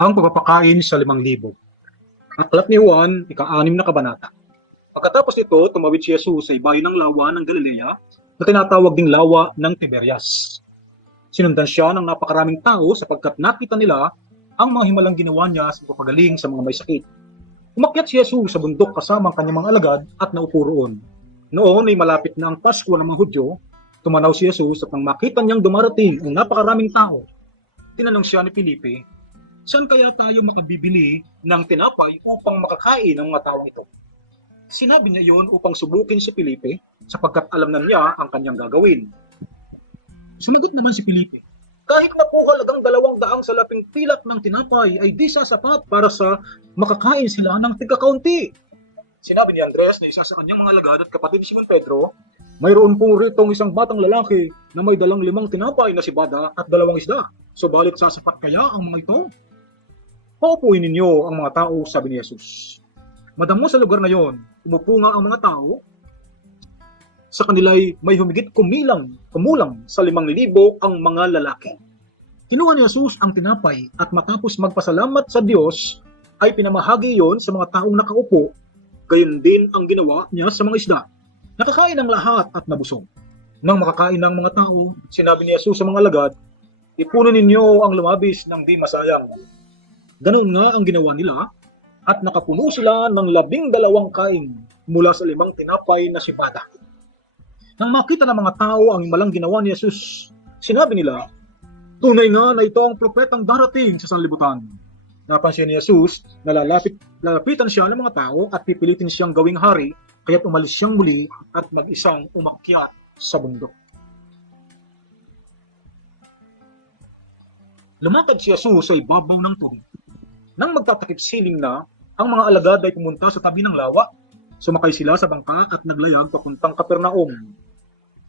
ang pagpapakain sa limang libo. Aklat ni Juan, ika-anim na kabanata. Pagkatapos nito, tumawid si Jesus sa ibayo ng lawa ng Galilea na tinatawag ding lawa ng Tiberias. Sinundan siya ng napakaraming tao sapagkat nakita nila ang mga himalang ginawa niya sa pagpagaling sa mga may sakit. Umakyat si Jesus sa bundok kasama ang kanyang mga alagad at naupo roon. Noon ay malapit na ang Pasko ng mga Hudyo, tumanaw si Jesus at nang makita niyang dumarating ang napakaraming tao, tinanong siya ni Felipe, saan kaya tayo makabibili ng tinapay upang makakain ang mga taong ito? Sinabi niya yon upang subukin si Felipe sapagkat alam na niya ang kanyang gagawin. Sumagot naman si Felipe, kahit na po halagang dalawang daang salaping pilak ng tinapay ay di sasapat para sa makakain sila ng tigakaunti. Sinabi ni Andres na isa sa kanyang mga alagad at kapatid ni Simon Pedro, mayroon po ritong isang batang lalaki na may dalang limang tinapay na si Bada at dalawang isda. Subalit sasapat kaya ang mga ito? Paupuin ninyo ang mga tao, sabi ni Jesus. Madamo sa lugar na yon, umupo nga ang mga tao. Sa kanila'y may humigit kumilang, kumulang sa limang libo ang mga lalaki. Kinuha ni Jesus ang tinapay at matapos magpasalamat sa Diyos, ay pinamahagi yon sa mga taong nakaupo, gayon din ang ginawa niya sa mga isda. Nakakain ang lahat at nabusog. Nang makakain ng mga tao, sinabi ni Jesus sa mga alagad, Ipunin ninyo ang lumabis ng di masayang. Ganun nga ang ginawa nila, at nakapuno sila ng labing dalawang kain mula sa limang tinapay na sibada. Nang makita ng mga tao ang malang ginawa ni Jesus, sinabi nila, Tunay nga na ito ang propetang darating sa sanlibutan. Napansin ni Jesus na lalapit, lalapitan siya ng mga tao at pipilitin siyang gawing hari, kaya't umalis siyang muli at mag-isang umakyat sa bundok. Lumakad si Jesus sa ibabaw ng tubig. Nang magtatakip siling na, ang mga alagad ay pumunta sa tabi ng lawa. Sumakay sila sa bangka at naglayag papuntang Kapernaum.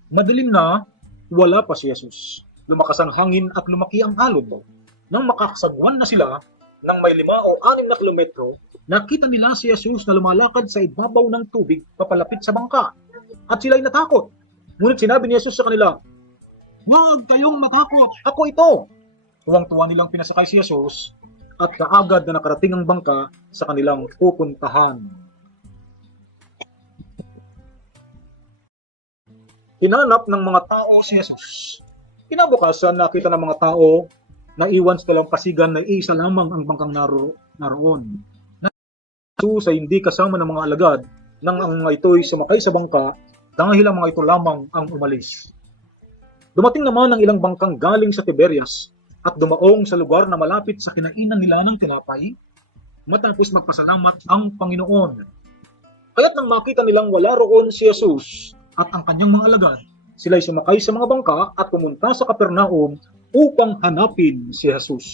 Madilim na, wala pa si Jesus. Lumakas ang hangin at lumaki ang alon. Nang makakasagwan na sila, nang may lima o anim na kilometro, nakita nila si Jesus na lumalakad sa ibabaw ng tubig papalapit sa bangka. At sila'y natakot. Ngunit sinabi ni Jesus sa kanila, Huwag kayong matakot, ako ito. Tuwang-tuwa nilang pinasakay si Jesus at kaagad na nakarating ang bangka sa kanilang pupuntahan. Hinanap ng mga tao si Jesus. Kinabukasan nakita ng mga tao na iwan sa talampasigan na isa lamang ang bangkang naro, naroon. Na Jesus ay hindi kasama ng mga alagad nang ang mga ito'y sumakay sa bangka dahil ang mga ito lamang ang umalis. Dumating naman ang ilang bangkang galing sa Tiberias at dumaong sa lugar na malapit sa kinainan nila ng tinapay matapos magpasalamat ang Panginoon. Kaya't nang makita nilang wala roon si Jesus at ang kanyang mga alagad, sila'y sumakay sa mga bangka at pumunta sa Kapernaum upang hanapin si Jesus.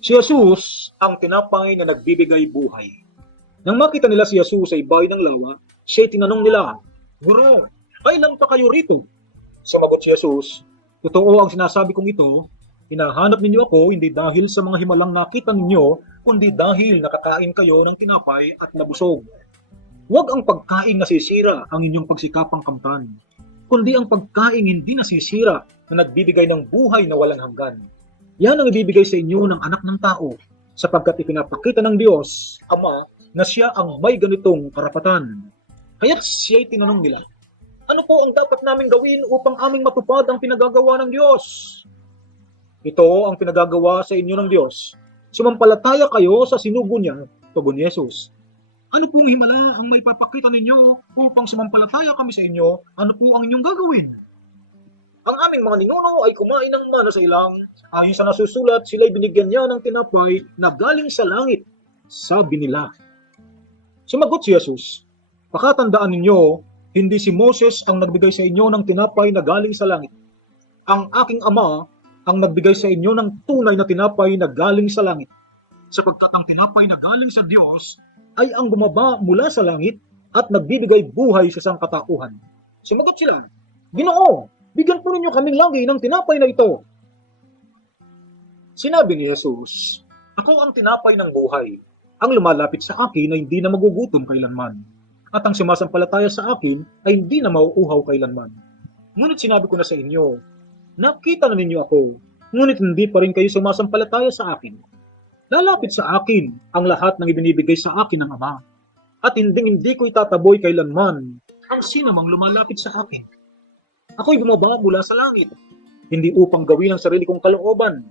Si Jesus ang tinapay na nagbibigay buhay. Nang makita nila si Jesus sa ibay ng lawa, siya'y tinanong nila, Guro, kailan pa kayo rito? Sumagot si Jesus, Totoo ang sinasabi kong ito, hinahanap ninyo ako hindi dahil sa mga himalang nakita ninyo, kundi dahil nakakain kayo ng tinapay at nabusog. Huwag ang pagkain nasisira ang inyong pagsikapang kamtan, kundi ang pagkain hindi nasisira na nagbibigay ng buhay na walang hanggan. Yan ang ibibigay sa inyo ng anak ng tao, sapagkat ipinapakita ng Diyos, Ama, na siya ang may ganitong karapatan. Kaya't siya'y tinanong nila, ano po ang dapat naming gawin upang aming matupad ang pinagagawa ng Diyos? Ito ang pinagagawa sa inyo ng Diyos. Sumampalataya kayo sa sinugo niya, tugon ni Jesus. Ano pong himala ang may papakita ninyo upang sumampalataya kami sa inyo? Ano po ang inyong gagawin? Ang aming mga ninuno ay kumain ng mana sa ilang. Ayon sa nasusulat, sila'y binigyan niya ng tinapay na galing sa langit. Sabi nila. Sumagot si Jesus, Pakatandaan ninyo, hindi si Moses ang nagbigay sa inyo ng tinapay na galing sa langit. Ang aking ama ang nagbigay sa inyo ng tunay na tinapay na galing sa langit. Sapagkat ang tinapay na galing sa Diyos ay ang bumaba mula sa langit at nagbibigay buhay sa sangkatauhan. Sumagot sila, Ginoo, bigyan po ninyo kaming lagi ng tinapay na ito. Sinabi ni Jesus, Ako ang tinapay ng buhay. Ang lumalapit sa akin ay hindi na magugutom kailanman. At ang sumasampalataya sa akin ay hindi na mauuhaw kailanman. Ngunit sinabi ko na sa inyo, nakita na ninyo ako, ngunit hindi pa rin kayo sumasampalataya sa akin. Lalapit sa akin ang lahat ng ibinibigay sa akin ng Ama. At hindi hindi ko itataboy kailanman ang sinamang lumalapit sa akin. Ako'y bumaba mula sa langit, hindi upang gawin ang sarili kong kalooban,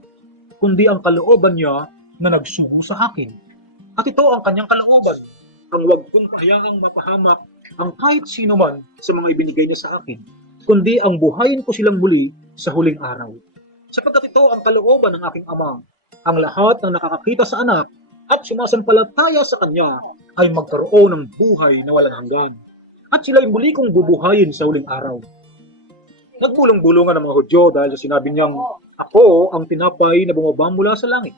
kundi ang kalooban niya na nagsugo sa akin. At ito ang kanyang kalooban, ang huwag kong pahayagang mapahamak ang kahit sino man sa mga ibinigay niya sa akin, kundi ang buhayin ko silang muli sa huling araw. Sapagkat ito ang kalooban ng aking ama, ang lahat ng nakakakita sa anak at sumasampalataya sa kanya ay magkaroon ng buhay na walang hanggan. At sila'y muli kong bubuhayin sa huling araw. Nagbulong-bulungan ang mga Hudyo dahil sa sinabi niyang, Ako ang tinapay na bumaba mula sa langit.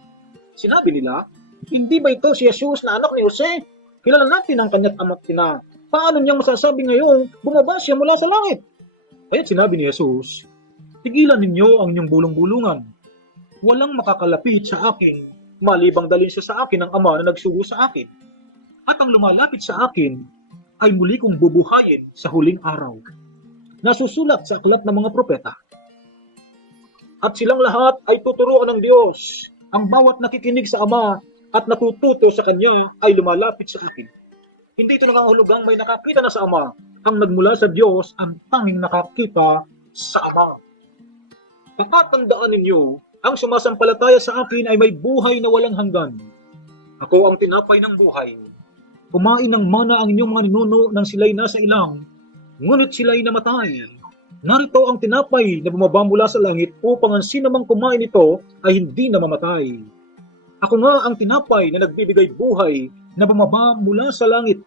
Sinabi nila, Hindi ba ito si Jesus na anak ni Jose? Kilala natin ang kanya't ama't ina. Paano niyang masasabi ngayong bumaba siya mula sa langit? Kaya't sinabi ni Jesus, Tigilan ninyo ang inyong bulong-bulungan. Walang makakalapit sa akin, malibang dalhin siya sa akin ng ama na nagsugo sa akin. At ang lumalapit sa akin ay muli kong bubuhayin sa huling araw. Nasusulat sa aklat ng mga propeta. At silang lahat ay tuturuan ng Diyos. Ang bawat nakikinig sa Ama at natututo sa Kanya ay lumalapit sa akin. Hindi ito nakahulugang may nakakita na sa Ama. Ang nagmula sa Diyos ang tanging nakakita sa Ama. Pakatandaan ninyo, ang sumasampalataya sa akin ay may buhay na walang hanggan. Ako ang tinapay ng buhay. Kumain ng mana ang inyong mga ninuno nang sila'y nasa ilang, ngunit sila'y namatay. Narito ang tinapay na bumaba mula sa langit upang ang sinamang kumain ito ay hindi na mamatay. Ako nga ang tinapay na nagbibigay buhay na bumaba mula sa langit.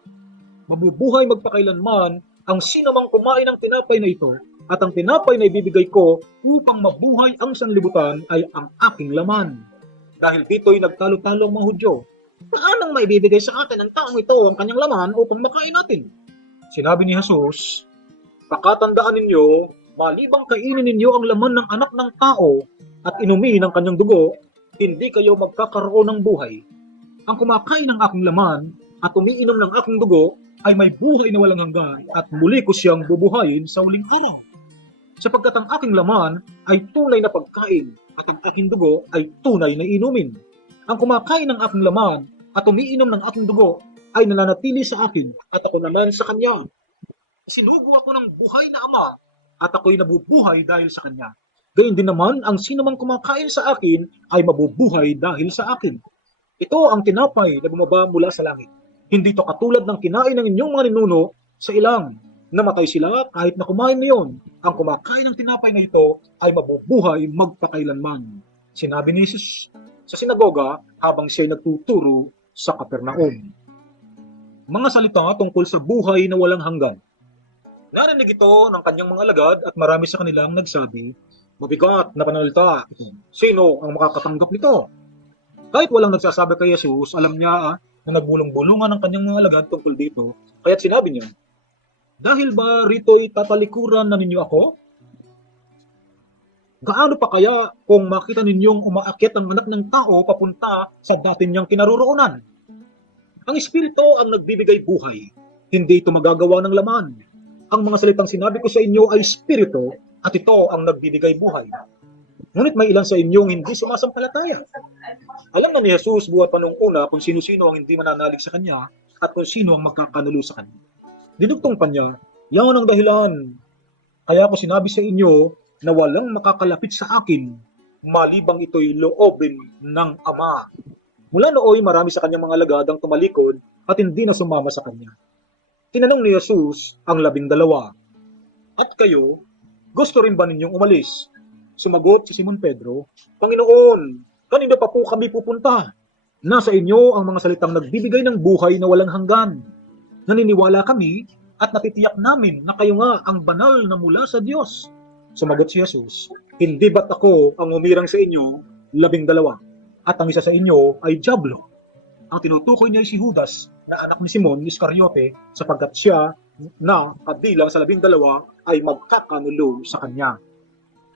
Mabubuhay magpakailanman ang sinamang kumain ng tinapay na ito at ang tinapay na ibibigay ko upang mabuhay ang sanlibutan ay ang aking laman. Dahil dito'y nagtalo-talo ang mga Hudyo. Paanong maibibigay sa atin ng taong ito ang kanyang laman upang makain natin? Sinabi ni Jesus, Pakatandaan ninyo, malibang kainin ninyo ang laman ng anak ng tao at inumin ang kanyang dugo, hindi kayo magkakaroon ng buhay. Ang kumakain ng aking laman at umiinom ng aking dugo ay may buhay na walang hanggan at muli ko siyang bubuhayin sa huling araw. Sapagkat ang aking laman ay tunay na pagkain at ang aking dugo ay tunay na inumin. Ang kumakain ng aking laman at umiinom ng aking dugo ay nananatili sa akin at ako naman sa kanya. Sinugo ako ng buhay na ama at ako'y nabubuhay dahil sa kanya. Gayun din naman, ang sino mang kumakain sa akin ay mabubuhay dahil sa akin. Ito ang tinapay na bumaba mula sa langit. Hindi to katulad ng kinain ng inyong mga ninuno sa ilang. Namatay sila kahit na kumain na yon. Ang kumakain ng tinapay na ito ay mabubuhay magpakailanman. Sinabi ni Jesus sa sinagoga habang siya nagtuturo sa Kapernaum. Mga salita tungkol sa buhay na walang hanggan. Narinig ito ng kanyang mga alagad at marami sa kanilang nagsabi, Mabigat na panalita. Sino ang makakatanggap nito? Kahit walang nagsasabi kay Jesus, alam niya ah, na nagbulong-bulungan ang kanyang mga alagad tungkol dito. Kaya't sinabi niya, Dahil ba rito'y tatalikuran na ninyo ako? Gaano pa kaya kung makita ninyong umaakyat ang anak ng tao papunta sa dati niyang kinaroroonan? Ang Espiritu ang nagbibigay buhay. Hindi ito magagawa ng laman. Ang mga salitang sinabi ko sa inyo ay Espiritu at ito ang nagbibigay buhay. Ngunit may ilan sa inyong hindi sumasampalataya. Alam na ni Jesus buhat pa nung una kung sino-sino ang hindi mananalig sa Kanya at kung sino ang magkakanulo sa Kanya. Dinugtong pa niya, yan ang dahilan. Kaya ako sinabi sa inyo na walang makakalapit sa akin malibang ito'y loobin ng Ama. Mula nooy marami sa kanyang mga lagad ang tumalikod at hindi na sumama sa kanya. Tinanong ni Jesus ang labing dalawa, At kayo, gusto rin ba ninyong umalis? Sumagot si Simon Pedro, Panginoon, kanino pa po kami pupunta? Nasa inyo ang mga salitang nagbibigay ng buhay na walang hanggan. Naniniwala kami at natitiyak namin na kayo nga ang banal na mula sa Diyos. Sumagot si Jesus, Hindi ba't ako ang umirang sa inyo, labing dalawa, at ang isa sa inyo ay Diablo? Ang tinutukoy niya ay si Judas, na anak ni Simon Iscariote, sapagkat siya na kabilang sa labing dalawa ay magkakanulo sa kanya.